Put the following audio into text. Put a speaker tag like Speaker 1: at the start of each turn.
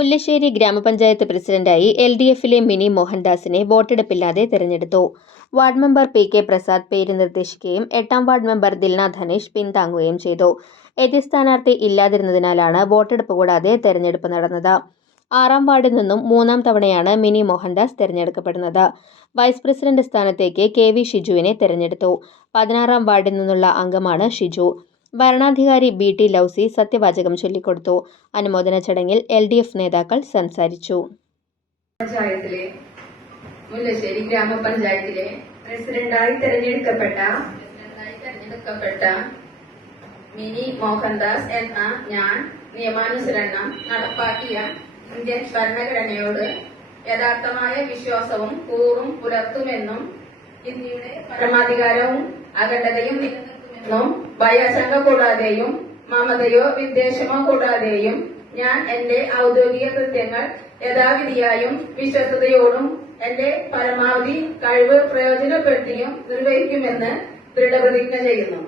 Speaker 1: മുല്ലശ്ശേരി ഗ്രാമപഞ്ചായത്ത് പ്രസിഡന്റായി L D എഫിലെ മിനി മോഹൻദാസിനെ വോട്ടെടുപ്പില്ലാതെ തെരഞ്ഞെടുത്തു. Ward member P K Prasad പേര് നിർദ്ദേശിക്കുകയും എട്ടാം വാർഡ് മെമ്പർ ദിൽനാഥ് ധനേഷ് പിന്താങ്ങുകയും ചെയ്തു. എതിർ സ്ഥാനാർത്ഥി ഇല്ലാതിരുന്നതിനാലാണ് വോട്ടെടുപ്പ് കൂടാതെ തെരഞ്ഞെടുപ്പ് നടന്നത്. ആറാം വാർഡിൽ നിന്നും മൂന്നാം തവണയാണ് മിനി മോഹൻദാസ് തെരഞ്ഞെടുക്കപ്പെടുന്നത്. വൈസ് പ്രസിഡന്റ് സ്ഥാനത്തേക്ക് കെ വി ഷിജുവിനെ തെരഞ്ഞെടുത്തു. പതിനാറാം വാർഡിൽ നിന്നുള്ള അംഗമാണ് ഷിജു. ഭരണാധികാരി ബി ടി ലൗസി സത്യവാചകം ചൊല്ലിക്കൊടുത്തു. അനുമോദന ചടങ്ങിൽ എൽ ഡി എഫ് നേതാക്കൾ സംസാരിച്ചു.
Speaker 2: പഞ്ചായത്തിലെ മുല്ലശ്ശേരി ഗ്രാമപഞ്ചായത്തിലെ പ്രസിഡന്റായി തെരഞ്ഞെടുക്കപ്പെട്ട പ്രസിഡന്റായി തെരഞ്ഞെടുക്കപ്പെട്ട മിനി മോഹൻദാസ് എന്ന ഞാൻ നിയമാനുസരണം നടപ്പാക്കിയ ഇന്ത്യൻ ഭരണഘടനയോട് യഥാർത്ഥമായ വിശ്വാസവും കൂറും പുലർത്തുമെന്നും ഇന്ത്യയുടെ പരമാധികാരവും അഖണ്ഡതയും നിലനിർത്തുമെന്നും ഭയാശങ്ക കൂടാതെയും മമതയോ വിദ്വേഷമോ കൂടാതെയും ഞാൻ എന്റെ ഔദ്യോഗിക കൃത്യങ്ങൾ യഥാവിധിയായും വിശ്വസ്തയോടും എന്റെ പരമാവധി കഴിവ് പ്രയോജനപ്പെടുത്തിയും നിർവഹിക്കുമെന്ന് ദൃഢപ്രതിജ്ഞ ചെയ്യുന്നു.